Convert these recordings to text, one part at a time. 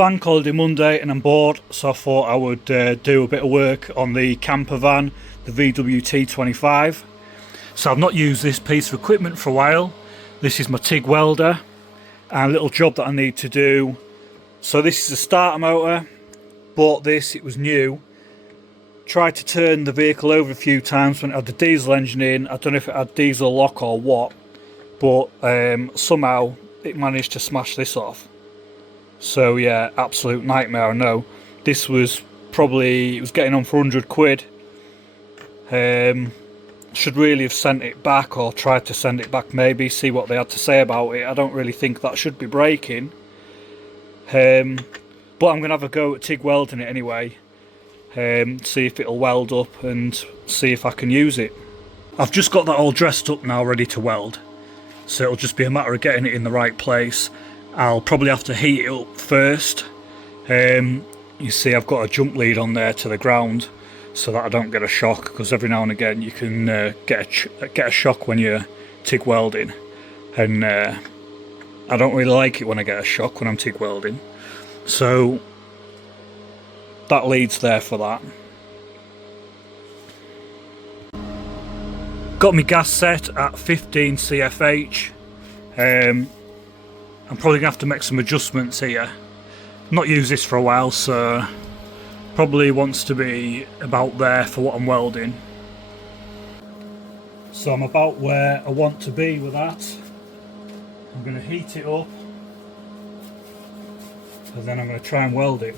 Bank holiday Monday and I'm bored, so I thought I would do a bit of work on the camper van, the VW T25. So I've not used this piece of equipment for a while. This is my TIG welder and a little job that I need to do. So this is a starter motor. Bought this, it was new. Tried to turn the vehicle over a few times when it had the diesel engine in. I don't know if it had diesel lock or what, but somehow it managed to smash this off. So yeah, absolute nightmare, I know. This was probably, it was getting on for 100 quid. Should really have sent it back, or tried to send it back maybe, see what they had to say about it. I don't really think that should be breaking. But I'm going to have a go at TIG welding it anyway. See if it'll weld up and see if I can use it. I've just got that all dressed up now, ready to weld. So it'll just be a matter of getting it in the right place. I'll probably have to heat it up first. You see I've got a jump lead on there to the ground so that I don't get a shock, because every now and again you can get a shock when you're TIG welding, and I don't really like it when I get a shock when I'm TIG welding. So that leads there for that. Got my gas set at 15 CFH. I'm probably going to have to make some adjustments here. Not used this for a while, so probably wants to be about there for what I'm welding. So I'm about where I want to be with that. I'm going to heat it up and then I'm going to try and weld it.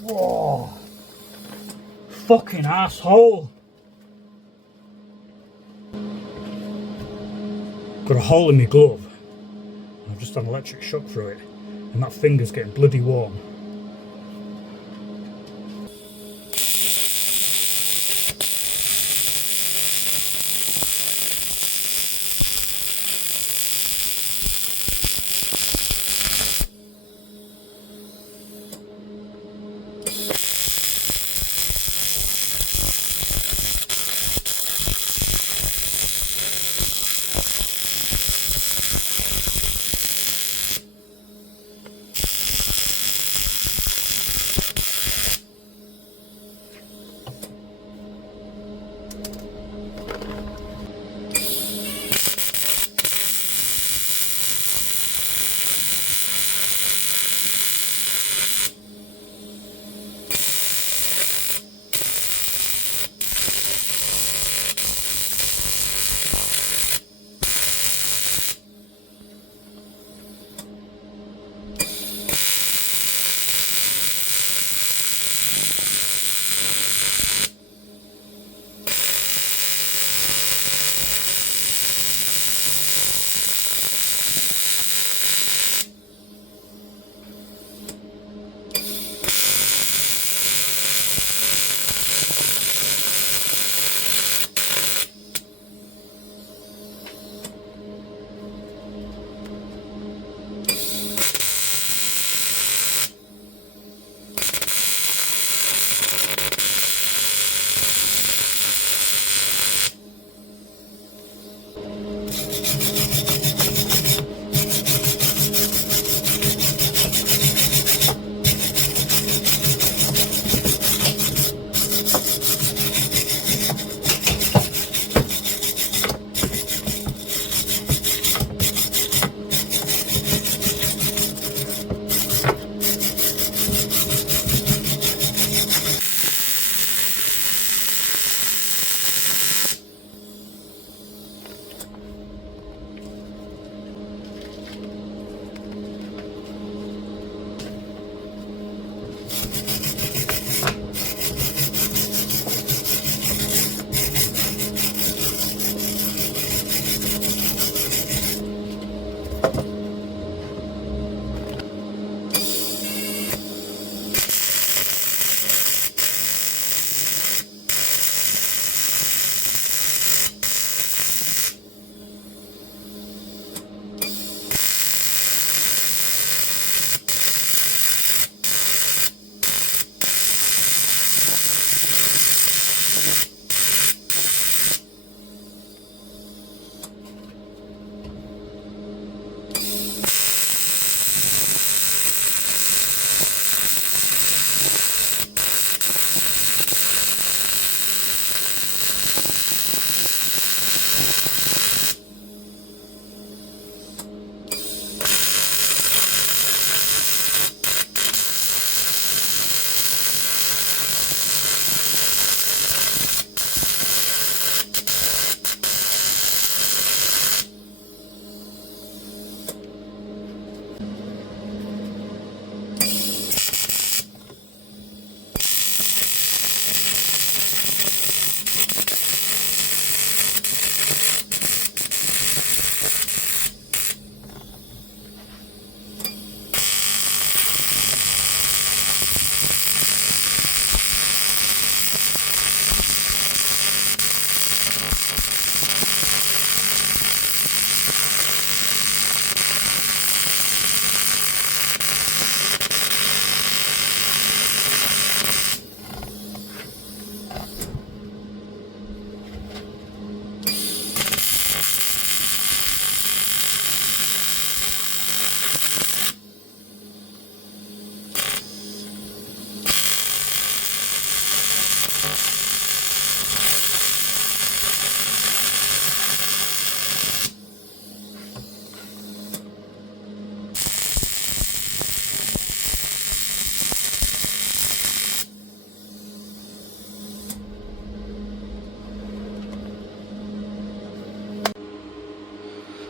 Whoa, fucking asshole. Got a hole in my glove. I've just had an electric shock through it, and that finger's getting bloody warm.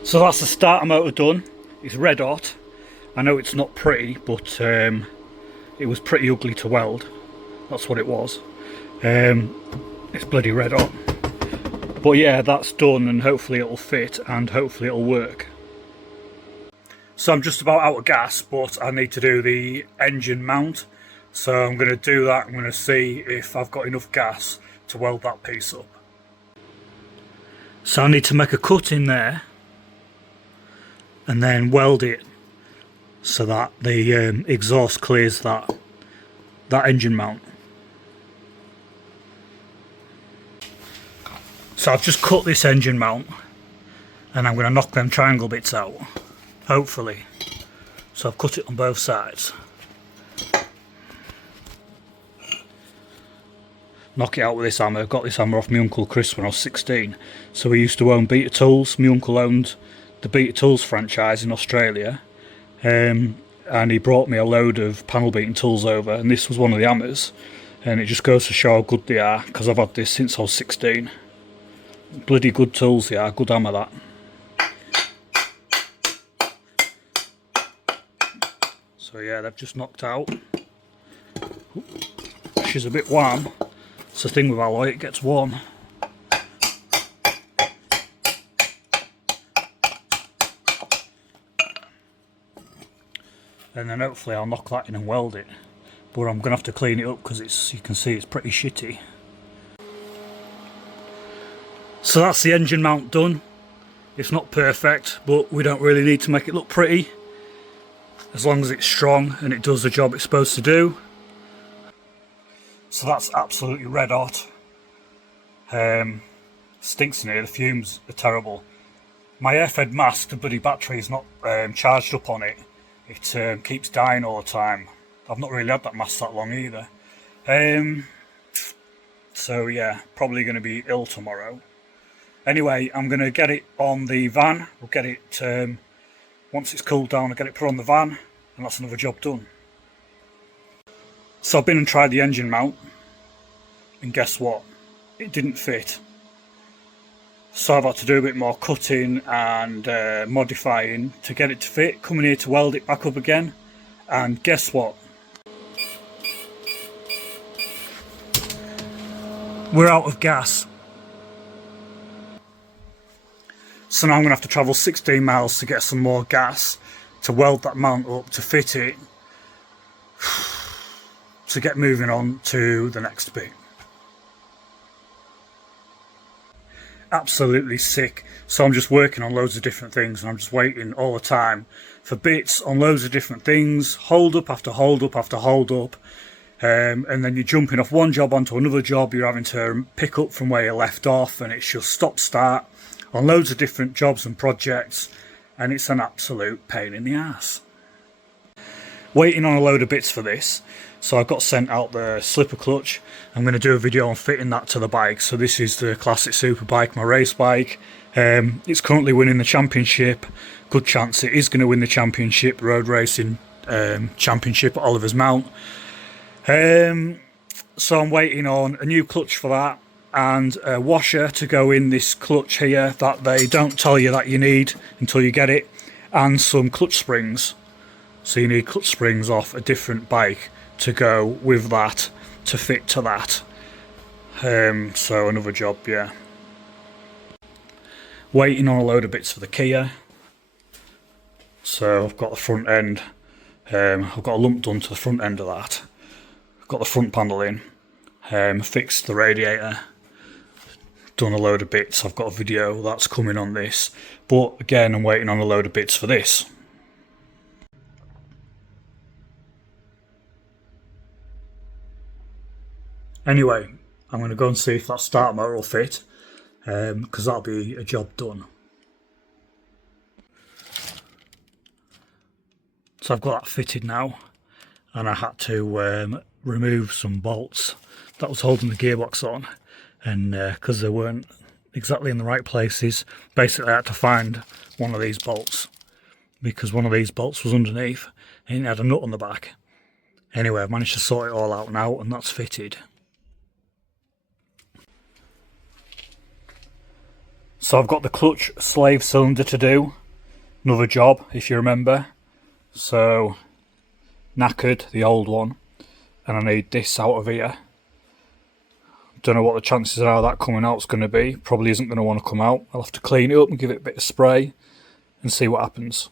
So that's the starter motor done. It's red hot. I know it's not pretty, but it was pretty ugly to weld. That's what it was. It's bloody red hot. But yeah, that's done, and hopefully it'll fit and hopefully it'll work. So I'm just about out of gas, but I need to do the engine mount. So I'm going to do that. I'm going to see if I've got enough gas to weld that piece up. So I need to make a cut in there and then weld it so that the exhaust clears that engine mount. So I've just cut this engine mount and I'm going to knock them triangle bits out, hopefully. So I've cut it on both sides. Knock it out with this hammer. I got this hammer off my Uncle Chris when I was 16. So we used to own Beta Tools. My uncle owned the Beta Tools franchise in Australia. And he brought me a load of panel beating tools over, and this was one of the hammers. And it just goes to show how good they are, because I've had this since I was 16. Bloody good tools they are, good hammer that. So yeah, they've just knocked out. She's a bit warm. It's the thing with alloy, it gets warm. And then hopefully I'll knock that in and weld it. But I'm going to have to clean it up because you can see it's pretty shitty. So that's the engine mount done. It's not perfect, but we don't really need to make it look pretty. As long as it's strong and it does the job it's supposed to do. So that's absolutely red hot. Stinks in here, the fumes are terrible. My air-fed mask, the bloody battery is not charged up on it. It keeps dying all the time. I've not really had that mask that long either. So yeah, probably going to be ill tomorrow. Anyway, I'm going to get it on the van. We'll get it, once it's cooled down, I'll get it put on the van, and that's another job done. So I've been and tried the engine mount, and guess what? It didn't fit. So I've had to do a bit more cutting and modifying to get it to fit. Coming here to weld it back up again, and guess what? We're out of gas. So now I'm going to have to travel 16 miles to get some more gas to weld that mount up to fit it, to get moving on to the next bit. Absolutely sick. So I'm just working on loads of different things, and I'm just waiting all the time for bits on loads of different things, hold up after hold up after hold up, and then you're jumping off one job onto another job. You're having to pick up from where you left off, and it's just stop start on loads of different jobs and projects, and it's an absolute pain in the ass. Waiting on a load of bits for this. So I got sent out the slipper clutch. I'm going to do a video on fitting that to the bike. So this is the classic super bike, my race bike. It's currently winning the championship. Good chance it is going to win the championship, road racing championship at Oliver's Mount. So I'm waiting on a new clutch for that, and a washer to go in this clutch here that they don't tell you that you need until you get it, and some clutch springs. So you need clutch springs off a different bike to go with that, to fit to that. So another job, yeah. Waiting on a load of bits for the Kia. So I've got the front end, I've got a lump done to the front end of that. I've got the front panel in, fixed the radiator, done a load of bits. I've got a video that's coming on this, but again I'm waiting on a load of bits for this. Anyway, I'm going to go and see if that starter motor will fit, because that'll be a job done. So I've got that fitted now, and I had to remove some bolts that was holding the gearbox on, and because they weren't exactly in the right places, basically I had to find one of these bolts, because one of these bolts was underneath and it had a nut on the back. Anyway, I've managed to sort it all out now, and that's fitted. So I've got the clutch slave cylinder to do. another job, if you remember. So, knackered, the old one, and I need this out of here. Don't know what the chances are of that coming out's going to be. Probably isn't going to want to come out. I'll have to clean it up and give it a bit of spray and see what happens.